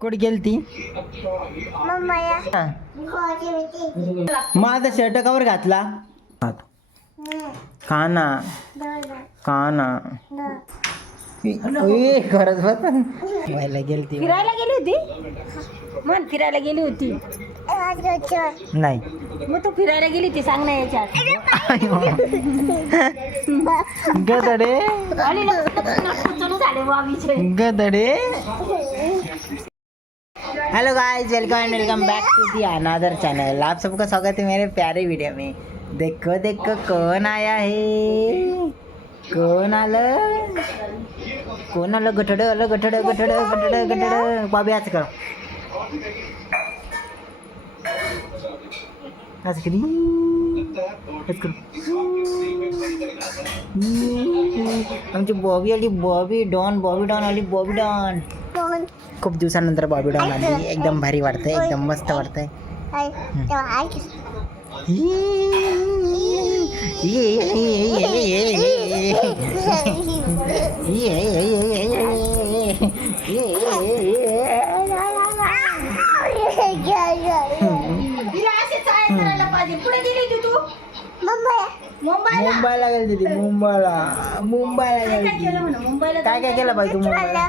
कुठे गेलती? माझा शर्ट कवर घातला काना काना खरंच बस व्हायला गेलती फिरायला गेली होती मन फिरायला गेली होती नाही मग तू फिरायला गेली होती सांग ना याच्यात गदडे आणि सुरू झाले बाबीचे गदडे. Hello guys, welcome and welcome back to the another channel. आप सबका स्वागत है मेरे प्यारे वीडियो में. देखो देखो कौन आया है, कौन आलं गठड गठड गठड गठड गठड बाबी असं कर असं करी असं कर. आमची बॉबी आली, बॉबी डॉन आली, बॉबी डॉन. खूप दिवसानंतर बॉबी डॉन आली. एकदम भारी वाटतंय, एकदम मस्त वाटतंय. मुंबईला गेली ती, मुंबईला गेली. काय काय केलं पाहिजे तू मुंबईला?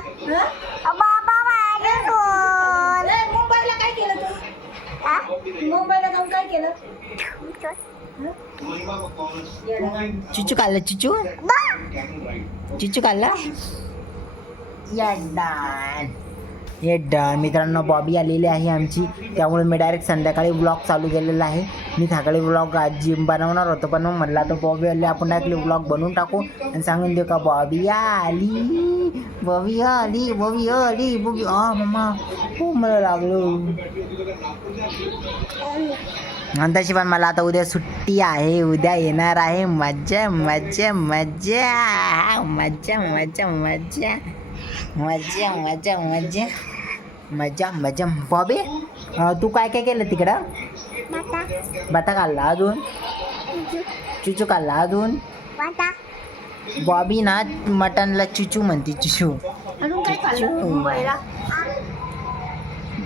मुंबईला काय केलं तू? मुंबईला जाऊन काय केलं? चिचू खाल्लं, चिचू खाल्ला. ये डन मित्रांनो, बॉबी आलेली आहे आमची, त्यामुळे मी डायरेक्ट संध्याकाळी ब्लॉग चालू केलेला आहे. मी सकाळी ब्लॉग आज जिम बनवणार होतो, पण मग म्हटलं आता बॉबी आली, आपण डायरेक्टली ब्लॉग बनवून टाकू आणि सांगून देऊ का बॉबी आली, बॉबी आली, बॉबी आली, बॉबी. मम्मा खूप मला लागलो. आणि तशी पण मला आता उद्या सुट्टी आहे, उद्या येणार आहे मज्जा मज्जा मज्जा मज्जा मज्जा मज्जा मज्जा मज्जा मज्जा मज्जा मज्जा. बॉबी तू काय काय केलं तिकडं? बटा खाल्ला, अजून चिचू खाल्ला, अजून बॉबी ना मटनला चिचू म्हणते, चिचू. अजून काय खाल्लं मुंबईला?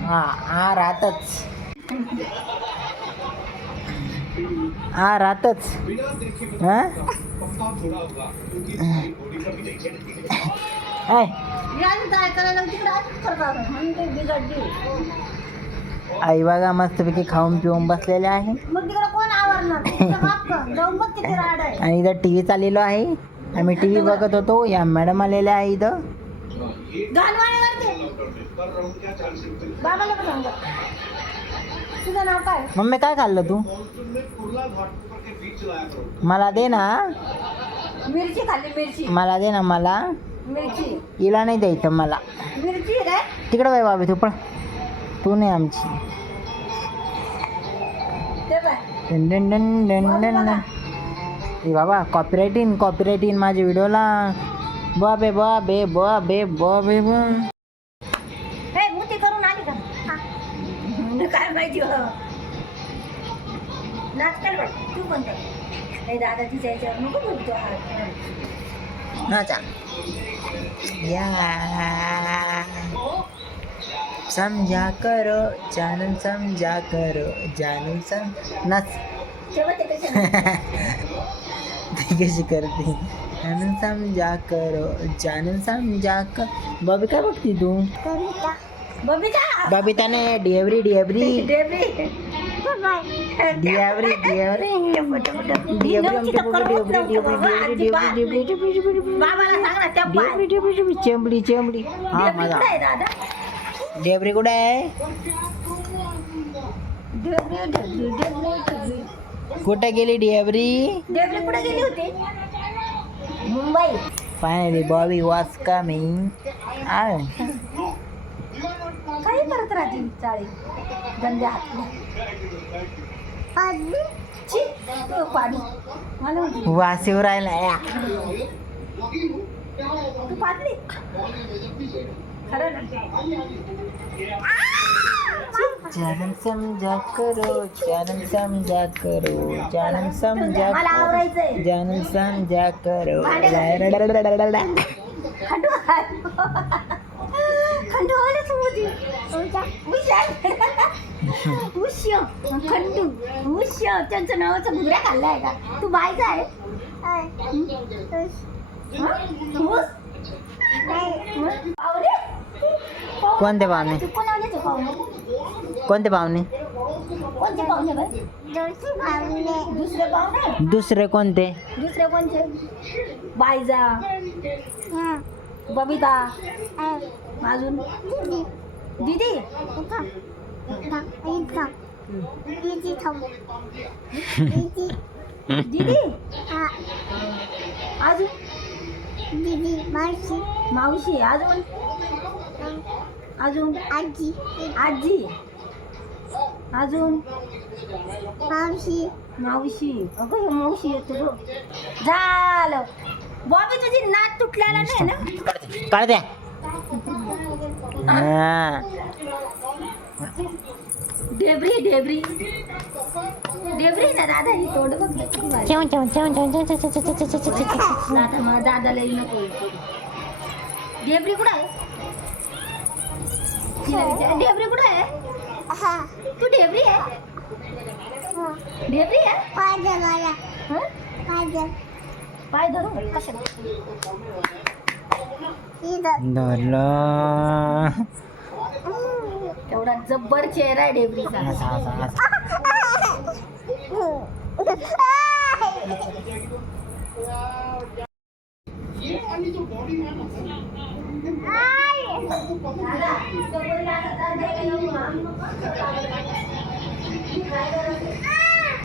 हा राहतच, हा राहतच. काय करायला तिकडे असंच करतात म्हणून ते बिघडली. आई बघा मस्तपैकी खाऊन पिऊन बसलेले आहे. मग तिकडे कोण आवरणार? जाऊन बघ किती राड आहे. आणि इथं टी व्ही चाललेलो आहे, आम्ही टी व्ही बघत होतो. या मॅडम आलेल्या आहे इथं. गाणवाणी करते बाबाला पण सांग. तुझं नाव काय? मम्मी काय खाल्लं तू? मला दे ना, मिरची खाल्ली, मिरची. मला दे ना, मला. मिरची हिला नाही द्यायचं मला. मिरची रे. तिकडं बाई बाबी, तू पण तू नाही आमची. ते बाय done done done done done. ए बाबा, कॉपीराईट इन माझ्या व्हिडिओला. बाबे बाबे बाबे बाबे बा. हे मोठी करून आली का? काय माहिती हो. नाच कर बाय, तू पण कर. नाही दादा तिच्या याच्यावर नको बोलतो. नाचा या समझा करो जानन, समझा करो जानन, नाच. तेव्हा ते कशा ती कशी करते? जानन समझा करो जानन, समझा कर. बॉबी काय बघती तू? बबिता बबिताने डिएवरी डिएवरी डेबरी डिएवरी डिएवरी डिएवरी आमची डिएवरी डिएवरी डिएवरी डिएवरी बाबाला सांग ना त्या डिएवरी डिएवरी चेंबडी चेंबडी. हा माझा दादा डिएवरी कुठे आहे? कुठे गेली डिएवरी? डेबरी कुठे गेली होती? Mumbai. Finally Bobby was coming. काय करत राहते चाळी गंद्या हात पाणी मला म्हणते, वासीवर राहिला या. तू पाडली खरं ना. जानन समझा करो जानन, समझा करो जानन, समझा मला आवरायचंय. जानन, समझा करो. खंडू खंडू उश्य खंडू उश्य त्यांचं नावाचं घुगऱ्या खाल्लाय का तू बायचा आहे ऊस? पाहुणे? कोणते पाहुणे? कोणाचे पाहुणे कोणते पाहुणे? कोणते पाहुणे बाई? दुसरे पाहुणे दुसरे कोणते? दुसरे कोणते बायजा बबिता अजून दीदी दीदी अजून मावशी अजून अजून आजी अजून मावशी अगं हे मावशी येतो गं. झालं बॉबी तुझी नात तुटल्याला नाही ना काढ द्या. हा. डेबरी डेबरी डेबरी ना दादा ही तोंड बघ किती भारी. दादा मग दादाला नको डेबरी कुठं आहे तिला विचार डेबरी कुठं आहे तू डेबरी आहे डेबरी आहे हं? पाय धरून कशाला धरलं. एवढा जब्बर चेहरा आहे डेबरीचा असं, असं, असं.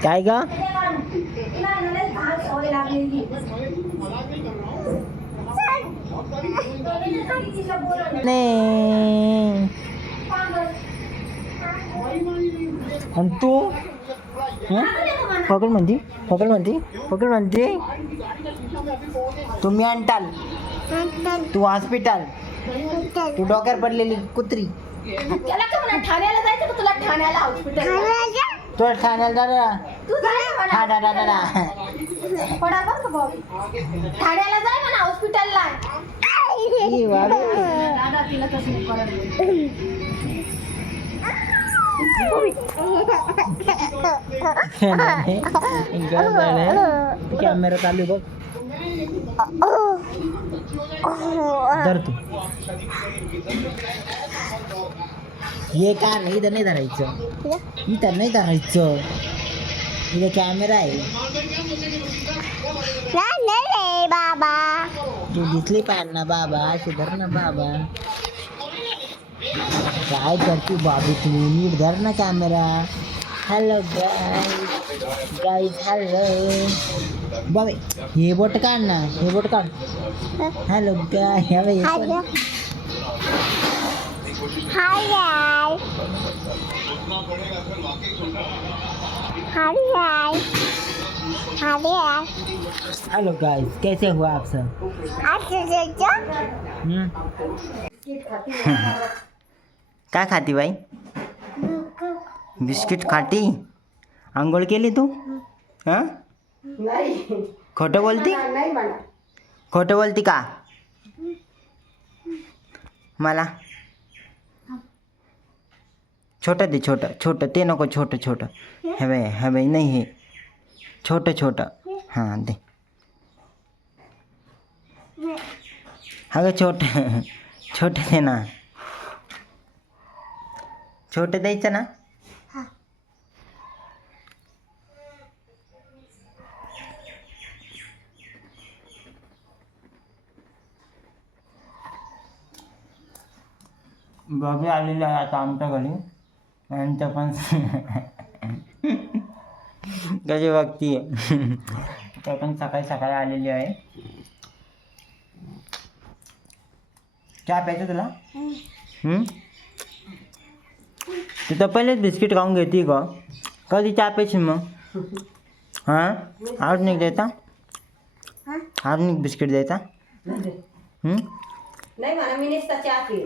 काय ग? नाही. आणि तू पकड म्हणती पकड म्हणती पकड म्हणती तुम्ही आणताल तू हॉस्पिटल तू डोक्यावर पडलेली कुत्री त्याला का म्हणा ठाण्याला जायचं का तुला ठाण्याला हॉस्पिटल तो ठाण्याला दादा तू जाय म्हणा दादा दादा पडा बघ का बॉबी ठाण्याला जाय म्हणा हॉस्पिटलला दादा तिला कसं कॅमेरा चालू बघ धर तू हे का नाही इथं नाही धरायचं इथं नाही धरायचं इथं कॅमेरा आहे बाबा तू दिसली पाहिजे ना बाबा अशी धर ना बाबा काय करते बाबू तू नीट धर ना कॅमेरा हॅलो गाईज हॅलो बाबे हे बोट काढ ना हे बोट काढ हॅलो गाय हेलो गाइस कैसे हुआ आप सब काय खाती बाई बिस्किट खाती आंघोळ केली तू हां खोटं बोलती खोटं बोलती का मला छोटं दे छोटं छोटं ते नको छोटं छोटं हे बाई नाही हे छोटं छोटं हां दे अगं छोटं छोटं दे ना छोटं द्यायचं ना बाबी आलेली आहे आता आमच्या घरी यांच्या पण कशी बघती त्या पण सकाळी सकाळी आलेली आहे चहा प्यायचं तुला तू तर पहिलेच बिस्किट खाऊन घेते का कधी चहा प्यायची मग हां आवडून द्यायचा आवडून बिस्किट द्यायचा नाही म्हणा मी नुसता चहा पिऊ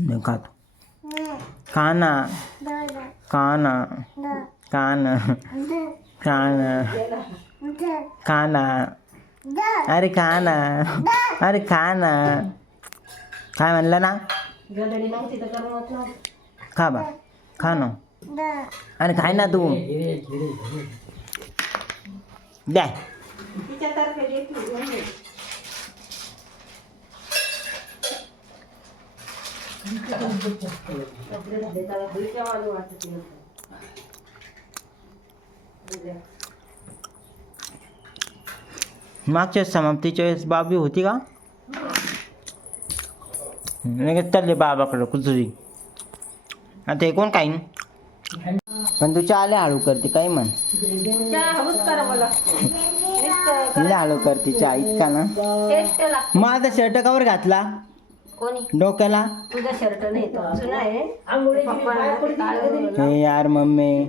नहीं खातो खाना खाना खाना खाना खाना अरे खाना अरे खाना काय म्हणलं ना गदडी नव्हती तर करमत नव्हतं. खा बा खा ना आणि खाय ना तू द्या तिच्यातर्फे घेतली म्हणजे. मागच्या समाप्तीच्या वेळेस बाबी होती का लगेच चालले बाबाकडं कुचरी आता हे कोण काही पण तू आले हळू करते काही म्हण हळूच करावं लागतं. लय हळू करते चहा इतका ना टेस्ट लागतं. मग आता शर्ट कवर घातला कोणी डोक्याला तुझा शर्ट नाही तो जुना आहे. पप्पा हे यार मम्मी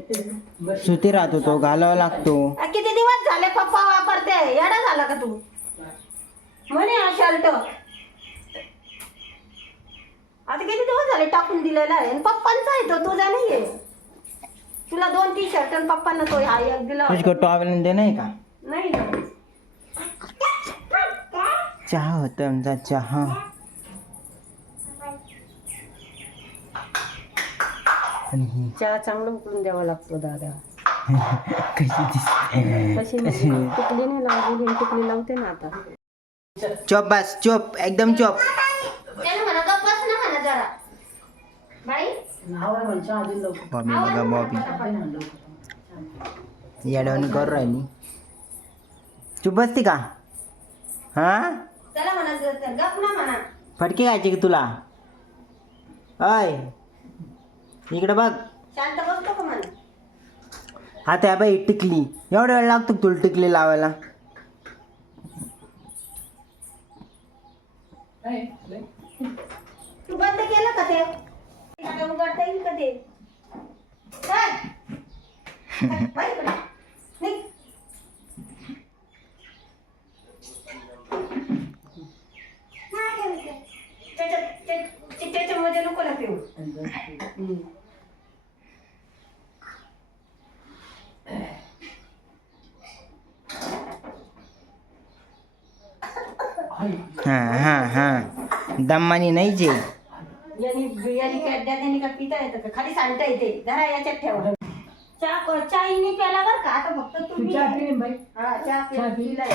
सुती राहतो तो घालावा लागतो किती दिवस झाले पप्पा वापरते. येडा झाला का तू म्हणे हा शर्ट आता किती दिवस झाले टाकून दिलेला आहे आणि पप्पांचा आहे तो तुझा नाहीये. तुला 2-3 शर्ट आणि पप्पांना तो हा एक दिला होता. तुझको टॉवेल दे नाही का नाही ना चहा होता आमचा चहा आणि ही चहा चांगलं उकळून द्यावा लागतो दादा. कशी दिसते कशी म्हणजे टिकली नाही लावलेली टिकली लावते ना आता. चोप बस चोप एकदम चोप त्याला म्हणा गप्प बस ना म्हणा जरा बाई. बॉबी बघा बॉबी येडवणी करू राहिली चुप बसती का हा त्याला म्हणा गप ना म्हणा. फटके खायचे की तुला अय इकडे बघ शांत बसतो का म्हणा. आता बाई टिकली एवढा वेळ लागतो का तुला टिकली लावायला तू बंद केलं का ते आता उघडता येईल का ते काय? बाई इकडे. निघ. त्याच्यामध्ये नको ना पिऊ. हा दम्मानी नाही जे यांनी का पिता येतं का खाली सांगता येते जरा याच्यात ठेवा. चहा इनी प्याला बरं का आता फक्त तुम्ही हा चहा पिलाय.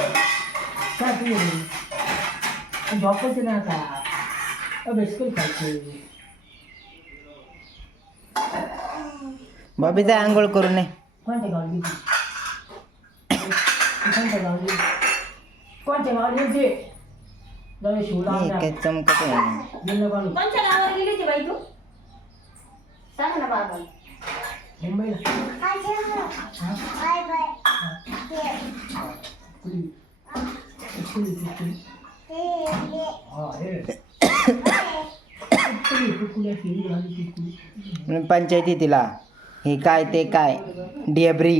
बॉबीचा आंघोळ करू नये काय चमकत आहे कोणत्या गावावर गेली होती बाई तू सांग ना बाबा. पंचायती तिला हे काय ते काय डेब्री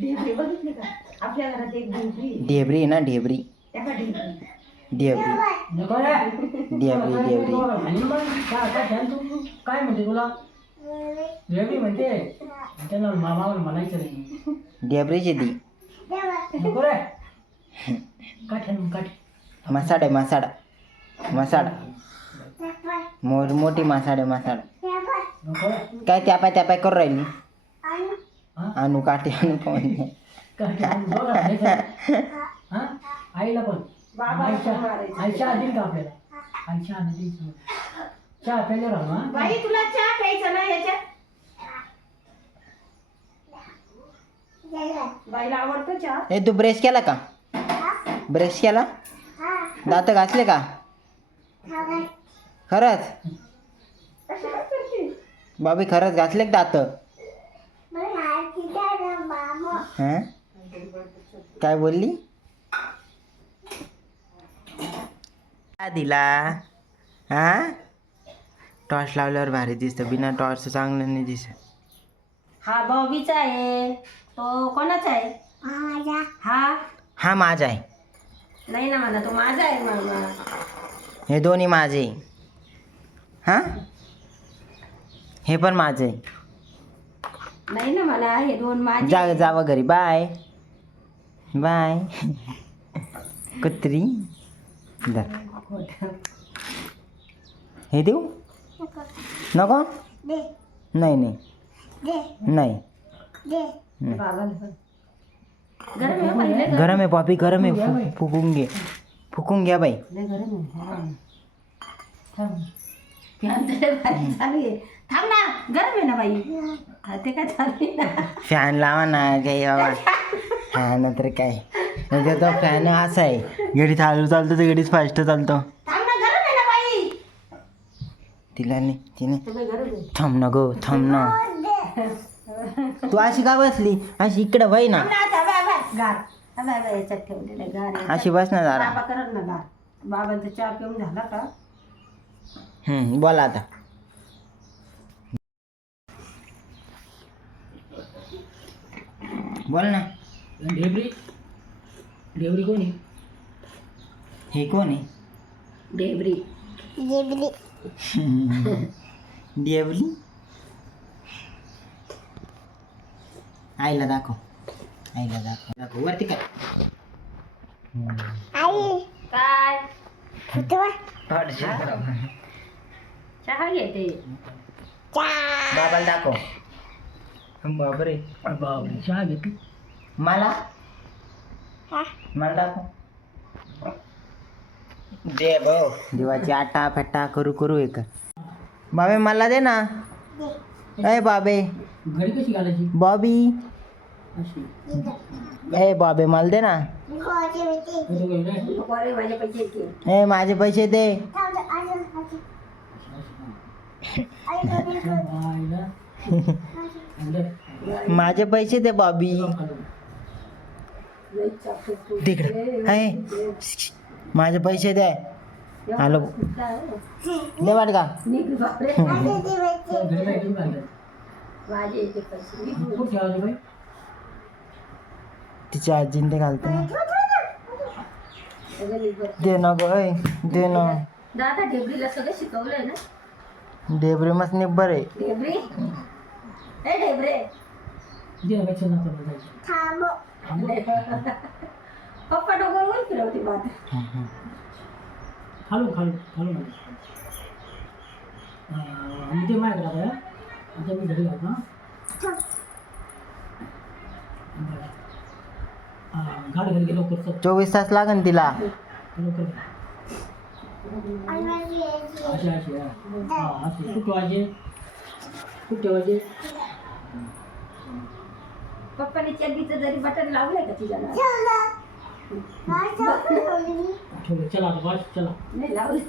ढेबरी बघितली का आपल्या घरात एक ढेबरी डेब्री ना डेब्री त्या का ढेबरी डेब्री डेब्री डेब्री काय म्हणते तुला वेगळी म्हणते त्यांना मामावर म्हणायचं नाही डेब्रीची ती नको रे काठ मसाड आहे मसाड मसाड मोठी मसाड आहे मसाड नको रे काय त्यापाय करू राहिली आणू काठी आणू का म्हणजे हा आईला पण बाबा आईच्या आधी का आपल्याला आईच्या आधी चहा प्यायला राहू हा बाई तुला चहा प्यायचा ना याच्यात बाईला आवडतो चहा. ए तू ब्रश केला का ब्रश केला दात घासले का खरंच बाबी खरंच घासले का दात हं? काय बोलली काय दिला हा टॉर्च लावल्यावर भारी दिसतं बिना टॉर्च चांगलं नाही दिसत. हा बॉबीचा आहे तो कोणाचा आहे हा हा माझा आहे नाही ना म्हणा तो माझा आहे मामा. हे दोन्ही माझे हां हे पण माझं आहे. नाही ना म्हणा हे दोन माझे. जावं घरी बाय बाय कुत्री धर हे देऊ नको नाही नाही नाही गरम आहे बाई, लय गरम आहे पॉपी गरम आहे फुकून घ्या बाई गरम आहे. फॅन तर बाई चालू आहे. थांब ना, गरम आहे ना बाई. हा, ते काय चालू आहे ना. फॅन लावा ना काही बाबा फॅन तर काय म्हणजे तो फॅन असा आहे गडी चालू चालतो तर गडीच फास्ट चालतो थांब ना, गरम आहे ना बाई. तिला नाही तिने ते बाई गरम आहे. थांब ना गो थांब ना तू अशी का बसली अशी इकडे वय ना थांब ना, आता बाय बाय. गार. हा, बाय बाय, याच्यात ठेवलेलं आहे, गार आहे. अशी बस ना जरा बाबा करत ना गार. बाबांचा चहा पिऊन झाला का? बोला आता बोल ना ढेबरी ढेबरी कोण आहे? हे कोण आहे डेबरी. डेवली आईला दाखव दाखव वरती काय काय चहा घेते. बाबाला दाखव बापरे बापरे चहा घेतली. मला दाखव दे भाऊ देवाची आटा फट्टा करू एक बाबे मला दे ना ए बाबे घरी कशी घालायची बॉबी अशी ए बाबे मला दे ना अरे माझे पैसे येते. ए माझे पैसे दे माझे पैसे दे बॉबी तिकडे ए माझे पैसे दे हॅलो दे वाट का माझे येते पैसे. तिच्या आजीने ते घालते ना दे ना ग दे ना दादा डेबरीला सगळं शिकवलंय ना. डेबरी मस्त निब्बर आहे डेबरी ए डेबरे पप्पा डोक्यावर फिरवते बात. खालून मी ते माहिती आता आता मी घरी घालतो गाडी घरी गेलो लवकर 24 तास लागन तिला लवकर अशी अशी खूप ठेवायचे पप्पाने चड्डीचं जरी बटन लावलंय का तुझ्याला? ठेवलं चला आता बस चला नाही लावलं.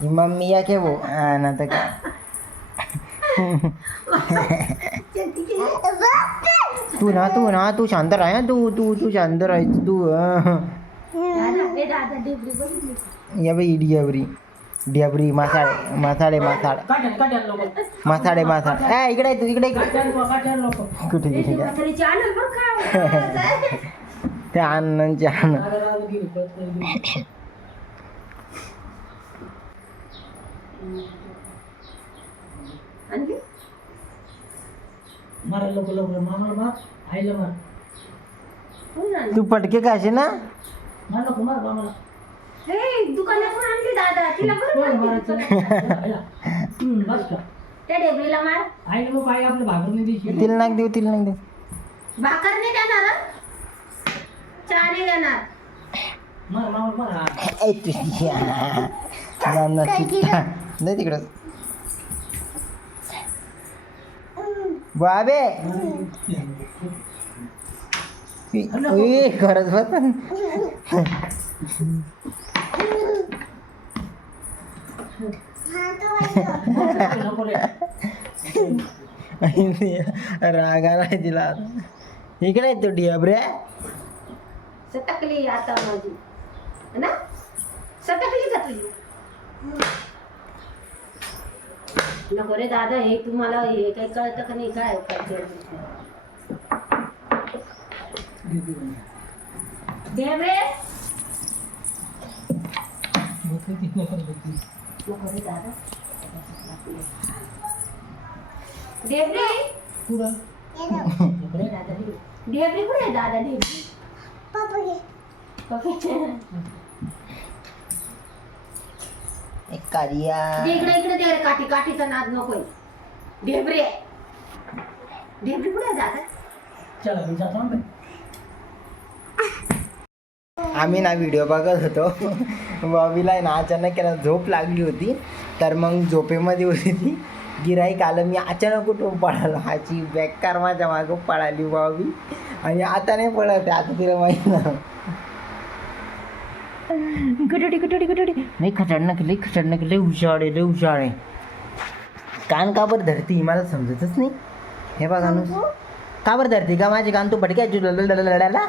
ही मम्मी या के वो ना तर काय तू शांत राह तू शांत राहायची तू दादा डेबरी बघितली. या बाई डियाबरी मासाडे ए इकडे तू इकडे कुठे म्हातारीची आणल बरं का. ते आनंदचे आनंद आणखी मारायला लवकर मामाला मार आईला मार कोण आणलं? तू पटके काशी ना मार नको मार मामाला हे दुकानातून आणली दादा, तिला बरं माहिती. बस का त्या डेबरीला मार. आईला मग आई आपल्या भाकर नाही द्यायची तिला नाक देऊ भाकर नाही देणार हं? चहा नाही देणार. मार मामाला मार नाही तिकडं बाबे खरंच बस नको रे रागा नाही तिला इकडे तू डियाबरे सटकली आता माझी है ना, सटकली का तुझी? नको रे दादा, हे तुम्हाला हे काही कळतं का नाही? काय करते डेबरे? नको रे दादा. डेबरे पुढं डेबरी कुठे आहे दादा? डेबरी एक कारिया इकडे इकडे दे रे काठी काठीचा नाद नकोय ढेबरे ढेबरे कुठे जात चला मी जातो ना. आम्ही ना व्हिडिओ बघत होतो. बॉबीला आहे ना अचानक केला झोप लागली होती. तर मग झोपेमध्ये होती ती. गिराईक आलं, मी अचानक कुठून पळालो. हाची बेकार माझ्या मागं पळाली बॉबी. आणि आता नाही पळत आहे, आता तिला माहीत ना कुठडी कुठडी कुठडी नाही खतरनाक लई हुशार आहे, लई हुशार आहे. कान का बरं धरती मला समजतच नाही. हे बघा नुस का बरं धरती का माझे कान तू पटक्या लढायला